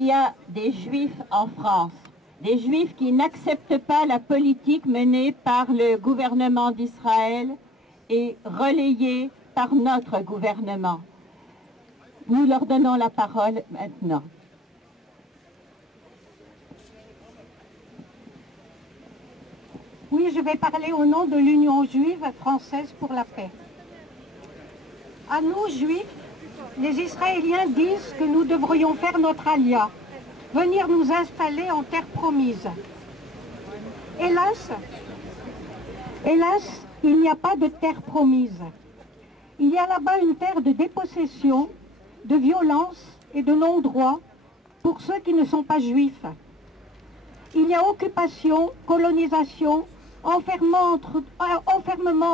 Il y a des Juifs en France, des Juifs qui n'acceptent pas la politique menée par le gouvernement d'Israël et relayée par notre gouvernement. Nous leur donnons la parole maintenant. Oui, je vais parler au nom de l'Union juive française pour la paix. À nous, Juifs, les Israéliens disent que nous devrions faire notre alia, venir nous installer en terre promise. Hélas, il n'y a pas de terre promise. Il y a là-bas une terre de dépossession, de violence et de non-droit pour ceux qui ne sont pas juifs. Il y a occupation, colonisation, enfermement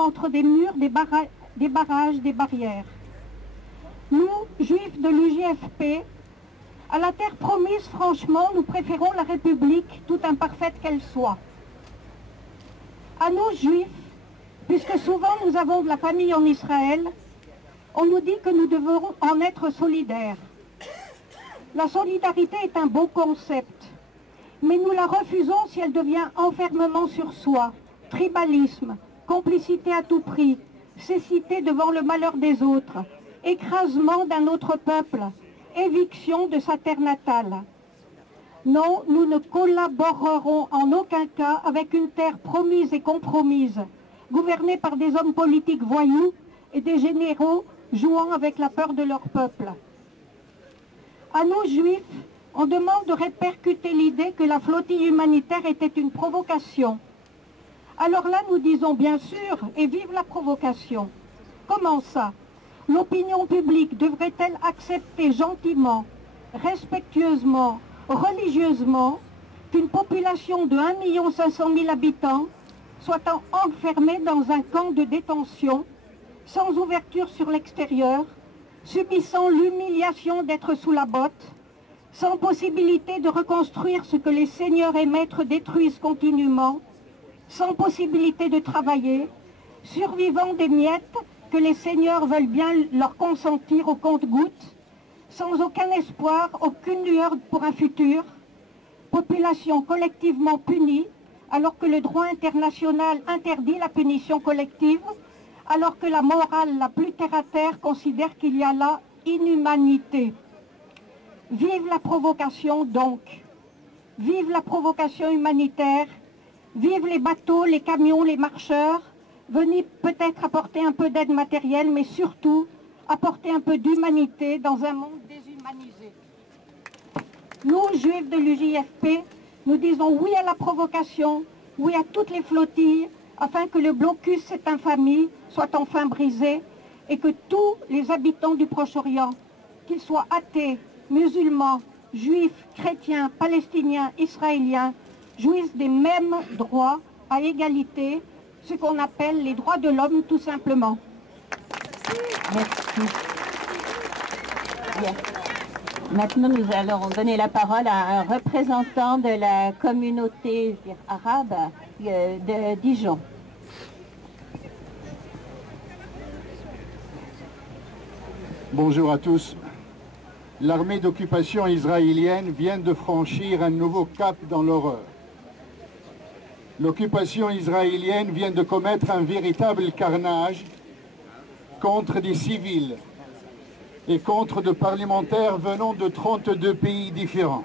entre des murs, des barrages, des barrières. Nous, Juifs de l'UJFP, à la terre promise, franchement, nous préférons la République, tout imparfaite qu'elle soit. À nous, Juifs, puisque souvent nous avons de la famille en Israël, on nous dit que nous devons en être solidaires. La solidarité est un beau concept, mais nous la refusons si elle devient enfermement sur soi, tribalisme, complicité à tout prix, cécité devant le malheur des autres, écrasement d'un autre peuple, éviction de sa terre natale. Non, nous ne collaborerons en aucun cas avec une terre promise et compromise, gouvernée par des hommes politiques voyous et des généraux jouant avec la peur de leur peuple. À nous, Juifs, on demande de répercuter l'idée que la flottille humanitaire était une provocation. Alors là, nous disons bien sûr, et vive la provocation. Comment ça? L'opinion publique devrait-elle accepter gentiment, respectueusement, religieusement, qu'une population de 1 500 000 habitants soit enfermée dans un camp de détention, sans ouverture sur l'extérieur, subissant l'humiliation d'être sous la botte, sans possibilité de reconstruire ce que les seigneurs et maîtres détruisent continuellement, sans possibilité de travailler, survivant des miettes que les seigneurs veulent bien leur consentir au compte-gouttes, sans aucun espoir, aucune lueur pour un futur, population collectivement punie, alors que le droit international interdit la punition collective, alors que la morale la plus terre-à-terre considère qu'il y a là inhumanité. Vive la provocation donc, vive la provocation humanitaire, vive les bateaux, les camions, les marcheurs, venez peut-être apporter un peu d'aide matérielle, mais surtout apporter un peu d'humanité dans un monde déshumanisé. Nous, Juifs de l'UJFP, nous disons oui à la provocation, oui à toutes les flottilles, afin que le blocus, cette infamie, soit enfin brisé et que tous les habitants du Proche-Orient, qu'ils soient athées, musulmans, juifs, chrétiens, palestiniens, israéliens, jouissent des mêmes droits à égalité, ce qu'on appelle les droits de l'homme tout simplement. Merci. Bien. Maintenant, nous allons donner la parole à un représentant de la communauté arabe de Dijon. Bonjour à tous. L'armée d'occupation israélienne vient de franchir un nouveau cap dans l'horreur. L'occupation israélienne vient de commettre un véritable carnage contre des civils et contre des parlementaires venant de 32 pays différents,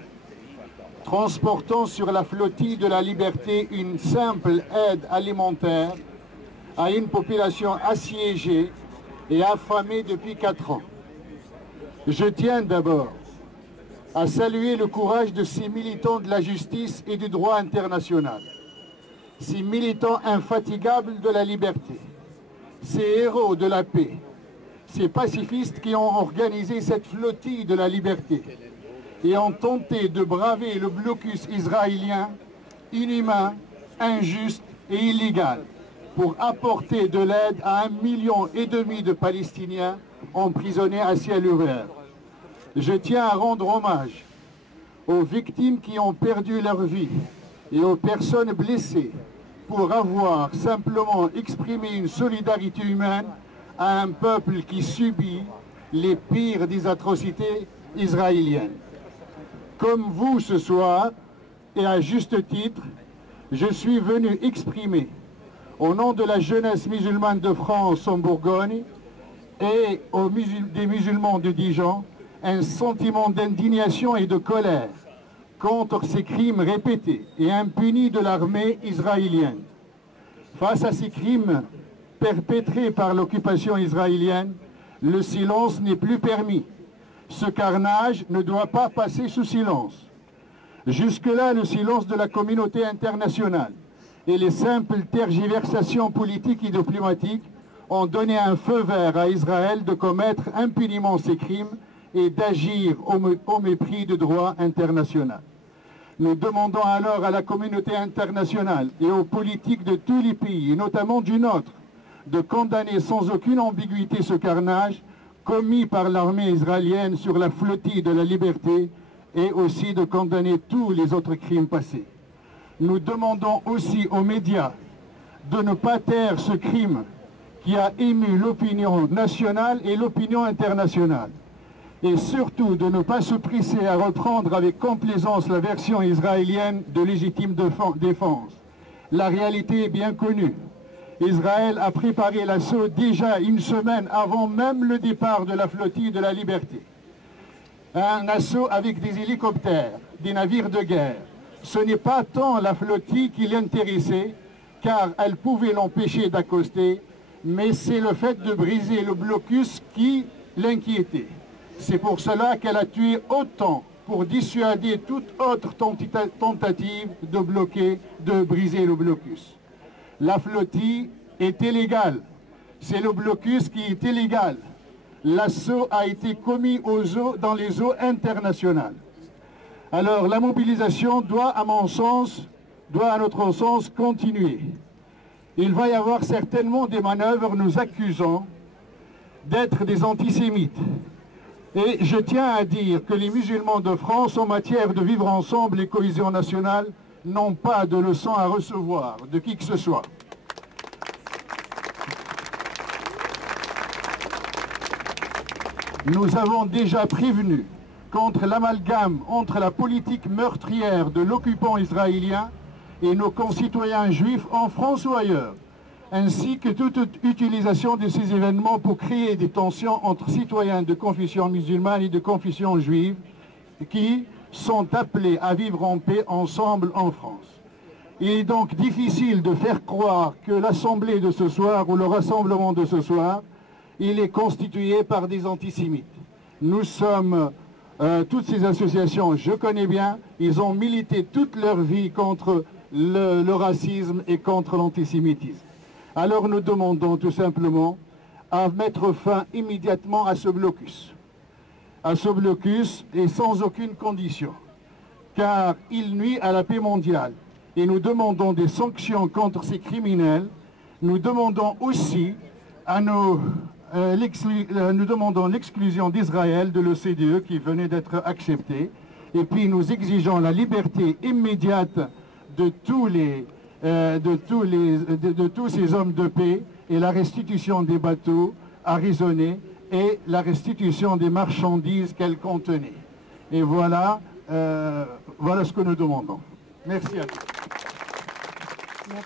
transportant sur la flottille de la liberté une simple aide alimentaire à une population assiégée et affamée depuis 4 ans. Je tiens d'abord à saluer le courage de ces militants de la justice et du droit international, ces militants infatigables de la liberté, ces héros de la paix, ces pacifistes qui ont organisé cette flottille de la liberté et ont tenté de braver le blocus israélien inhumain, injuste et illégal pour apporter de l'aide à 1,5 million de Palestiniens emprisonnés à ciel ouvert. Je tiens à rendre hommage aux victimes qui ont perdu leur vie et aux personnes blessées pour avoir simplement exprimé une solidarité humaine à un peuple qui subit les pires des atrocités israéliennes. Comme vous ce soir, et à juste titre, je suis venu exprimer, au nom de la jeunesse musulmane de France en Bourgogne et des musulmans de Dijon, un sentiment d'indignation et de colère contre ces crimes répétés et impunis de l'armée israélienne. Face à ces crimes perpétrés par l'occupation israélienne, le silence n'est plus permis. Ce carnage ne doit pas passer sous silence. Jusque-là, le silence de la communauté internationale et les simples tergiversations politiques et diplomatiques ont donné un feu vert à Israël de commettre impunément ces crimes et d'agir au mépris du droit international. Nous demandons alors à la communauté internationale et aux politiques de tous les pays, et notamment du nôtre, de condamner sans aucune ambiguïté ce carnage commis par l'armée israélienne sur la flottille de la liberté et aussi de condamner tous les autres crimes passés. Nous demandons aussi aux médias de ne pas taire ce crime qui a ému l'opinion nationale et l'opinion internationale. Et surtout de ne pas se presser à reprendre avec complaisance la version israélienne de légitime défense. La réalité est bien connue. Israël a préparé l'assaut déjà une semaine avant même le départ de la flottille de la liberté. Un assaut avec des hélicoptères, des navires de guerre. Ce n'est pas tant la flottille qui l'intéressait, car elle pouvait l'empêcher d'accoster, mais c'est le fait de briser le blocus qui l'inquiétait. C'est pour cela qu'elle a tué autant, pour dissuader toute autre tentative de bloquer, de briser le blocus. La flottille est illégale. C'est le blocus qui est illégal. L'assaut a été commis dans les eaux internationales. Alors la mobilisation doit, à notre sens, continuer. Il va y avoir certainement des manœuvres nous accusant d'être des antisémites. Et je tiens à dire que les musulmans de France, en matière de vivre ensemble et cohésion nationale, n'ont pas de leçons à recevoir de qui que ce soit. Nous avons déjà prévenu contre l'amalgame entre la politique meurtrière de l'occupant israélien et nos concitoyens juifs en France ou ailleurs, ainsi que toute utilisation de ces événements pour créer des tensions entre citoyens de confession musulmane et de confession juive qui sont appelés à vivre en paix ensemble en France. Il est donc difficile de faire croire que l'assemblée de ce soir ou le rassemblement de ce soir, il est constitué par des antisémites. Nous sommes, toutes ces associations, je connais bien, ils ont milité toute leur vie contre le racisme et contre l'antisémitisme. Alors nous demandons tout simplement à mettre fin immédiatement à ce blocus. À ce blocus et sans aucune condition, car il nuit à la paix mondiale. Et nous demandons des sanctions contre ces criminels. Nous demandons aussi nous demandons l'exclusion d'Israël de l'OCDE qui venait d'être acceptée. Et puis nous exigeons la liberté immédiate de tous ces hommes de paix et la restitution des bateaux arraisonnés et la restitution des marchandises qu'elles contenaient. Et voilà, voilà ce que nous demandons. Merci à tous. Merci.